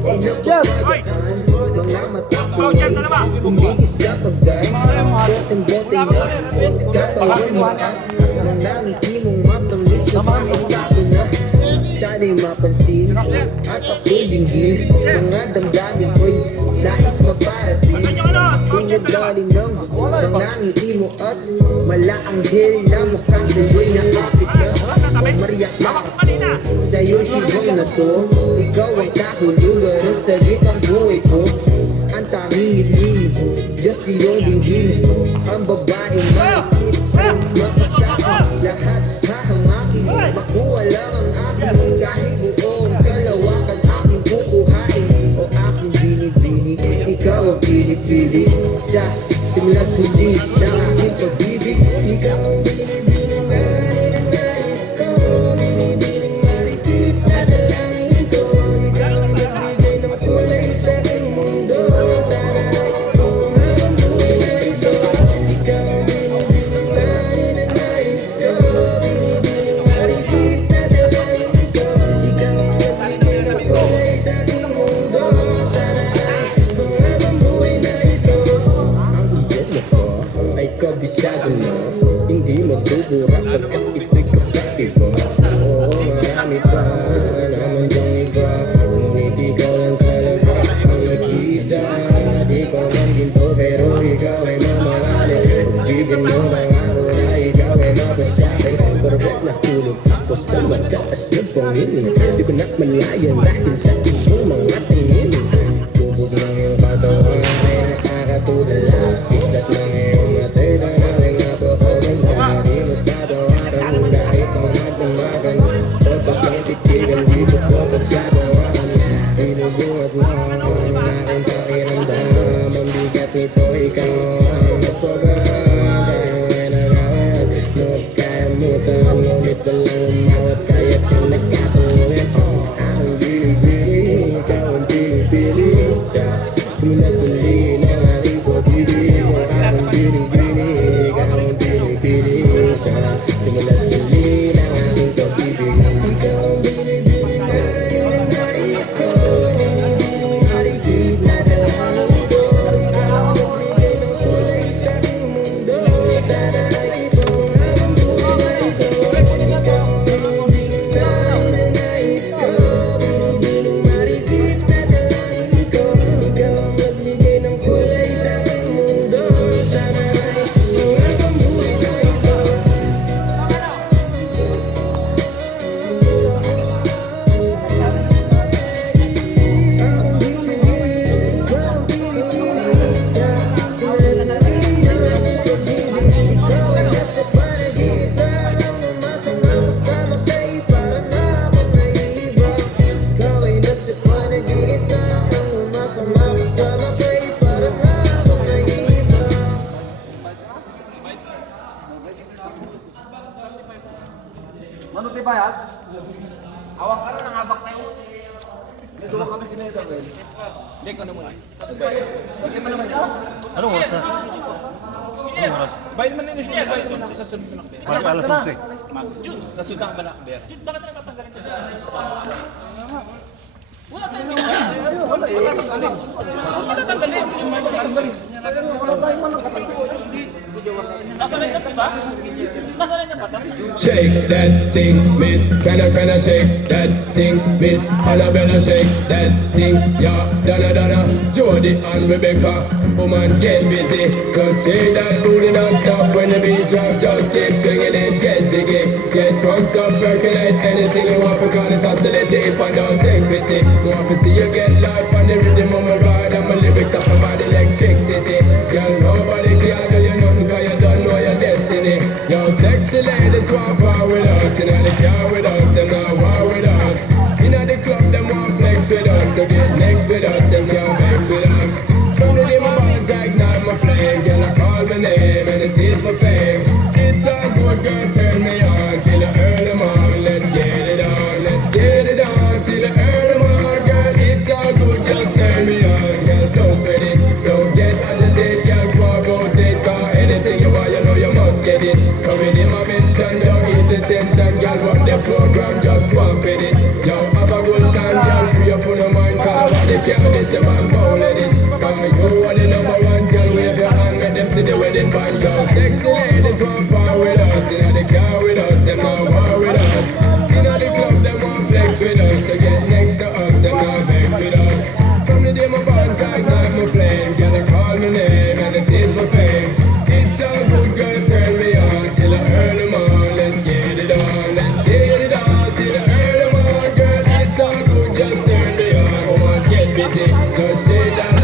ay napapadaan, mga mata ko ay kumigis na pagdaan. Boteng-boteng na, katawan mo at ang nangiti mong matamis na maisako na. Sana'y mapansin at ako'y dinggin. Mga damdamin ko'y nais maparating. Ako'y naglalim ng nangiti mo at malaanghel na mukha sa'yo'y naapit na. Mariyak na ako sa'yo'y hibang na to. Ikaw ang kahulugan ng sagit ang buhay ko. Ang tanging ngilin, Diyos iyong dinggin. Ang babaeng marikit, mapasakit. Lahat hahamakin, makuha lang ang akin. Kahit buong kalawakan aking kukuhain. O aking binibini, ikaw ang pinipili. Sa simula't huli ng aking pag-ibig. Ikaw ang binibini, nais ko. Binibining masubura pagkat ito'y kakaiba. Oo, marami pa naman diyang iba, ngunit ikaw lang talaga ang nag-iisa. Di ko man ginto pero ikaw ay mamahalin. Pagbigyan mo bang ako na ikaw ay mapasakin. Korek na tulog ako sa mataas na panginin. Di ko na malayan dahil sa iyong mga tingin. Tubog ng iyong katawan ay nakakatulala. Islat ng iyong matay na naling napakaganda. Di mo sa tawaran kahit ang nagdamagan. Totos ng titigan di ko po pagsasawaan. Binubuhat mo ang aking pakiramdam. Ang bigat nito ikaw ang nagpaganda. Ay nagawan, nagkamutan. Ngunit walang umawat kaya't yung nagkatuloy. Ang bili-bili, ikaw ang bili-bili. Simula tuli ng aking pag-ibig. Ang bili-bili, ikaw ang bili-bili. Simula tuli ng aking pag-ibig. Ikaw ang bili-bili na yung nais ko. Marigid na dalawang ko. Ikaw ang magbigay ng kulay sa aking mundo. Sana ay ito ang buhay ko. Ikaw ang bili-bili na yung nais ko. Bili-biling marigid na dalawang ko. Ikaw ang magbigay ng kulay sa aking mundo. Sana ay ito ang buhay ko. Mano tayo bayad? Hawak ka na, nangabak tayo. Dito ka kami kinita, Ben. Hindi ko naman. Hindi mo naman siya? Anong oras na? Anong oras? Bayad naman nito siya. Bayad naman sa sunod na nakber. Balik alas 11. Jun, nasunod ka ba nakber? Jun, bakit na tatanggalin ka dyan? Wala tayong mga. Wala eh. Wala tanggalin. Wala tayong manang kapatid. Nasa rin ka, diba? Nasa rin ka pa. Shake that thing, miss. Can I shake that thing, miss? Annabella, shake that thing, yeah. Donna, Jody and Rebecca, woman get busy. Cause shake that booty non-stop when the beat drop. Just keep swinging it, get jiggy. Get drunk up, percolate anything you want. Because it's oscillating if I don't take pity. Want to see you get life on the rhythm of my ride. And my lyrics up about electricity. Girl, nobody can do you nothing cause you don't know your destiny. Yo, sexy ladies want power with us. You know they care with us, them not war with us. You know the club, them want flex with us. To get next with us, them can't vex with us. From the day my bond ignite my flame. Girl, I call my name and it is my fame. It's a good girl, turn me on till the early morning. Let's get it on, let's get it on till the early morning. Girl, it's all good, just turn me on. Girl, don't sweat it, don't get agitated. Girl, go about it, cause anything you want, you know you must get it. Come in my mention, don't eat the tension. Girl, run the program, just go and fit it. Yo, have a good time, girl, free up on your mind. Cause what they can't miss, your man won't let it. Cause you are the number one, girl, wave your hand. Let them see the wedding band, yo. Sexy ladies want power with us. You know they car with us, them not war with us. You know the club, them want flex with us. To get next to us, them not vex with us. From the day my bond ignite my flame. Girl, they call my name and it is my fame. It's a good girl, turn me on till the early morning. Let's get it on, let's get it on till the early morning. Girl, it's all good, just turn me on. Oh, get busy, just say that.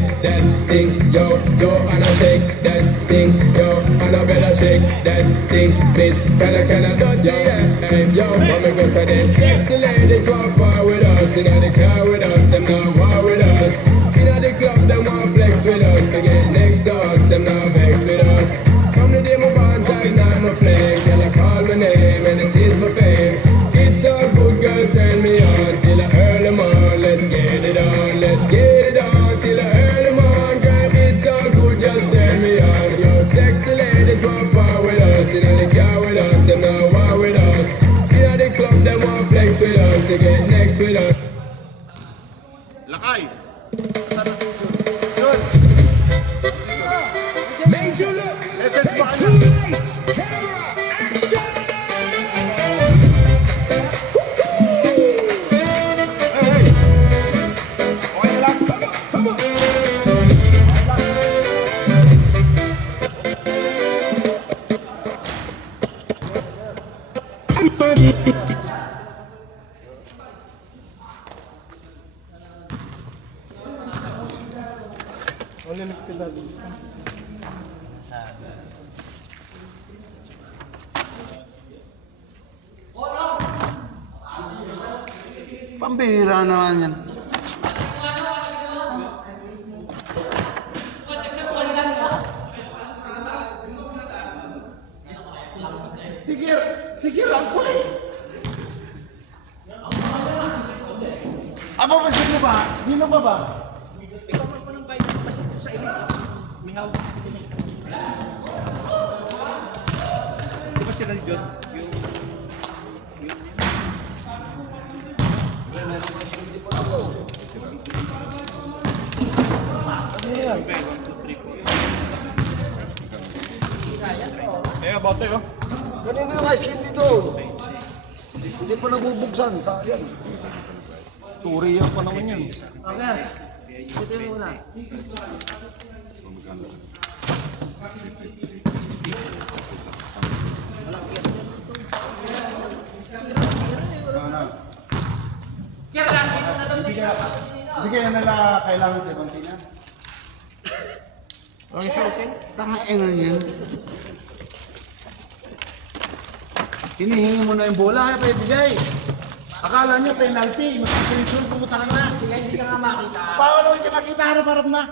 shake that thing, yo, Joanna shake that thing, yo, Annabella shake that thing, Miss Can I dodgy, yeah, hey, yo, mommy go so them sexy ladies walk par with us, in the car with us, them not war with us, in the club them want flex with us, to get next to us, them not vex with us, from the day my bond tight, not my flame, till I call my name, and it is my fame, it's all good, girl, turn me on, till I earn them on, let's get it on, let's get it on, till I earn them on, girl, it's all good, just turn me on, yo, sexy ladies want far with us, in the car with us, them not war with us, in the club, them want flex with us, to get next with us. Lakay! Saan na si Jun? Jun! SS ba ka na? Okay na lang. Pambihira naman yan. Sige, Rangko eh. Aba, sino ba? Sino ba ba? Di ba sila yun? Eh, about tayo. Kanino yung ice cream dito? Hindi pa nabubuksan, sayang. Turiya pa naman yan. Hindi kaya nila kailangan sa Bantina? Tangay na yan. Hinihingi mo na yung bola, kaya pa ibigay. Akala niya penalty, mag-penalty, pumunta lang na. Hindi ka nga makita. Paano hindi makita, harap-harap na?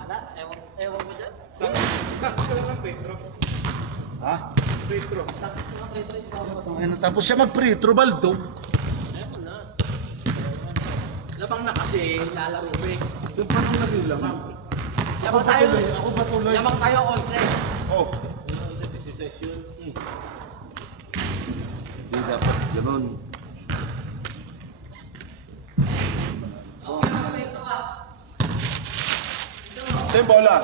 Ala, ewan mo dyan. Ha? Tapos siya mag-free throw, Baldo. Labang na kasi, lalaro eh. Yung parang naging lamang. Yabang tayo. Ako patuloy. Yabang tayo 11. Oh. Hindi dapat ganun. Sa'yo bola.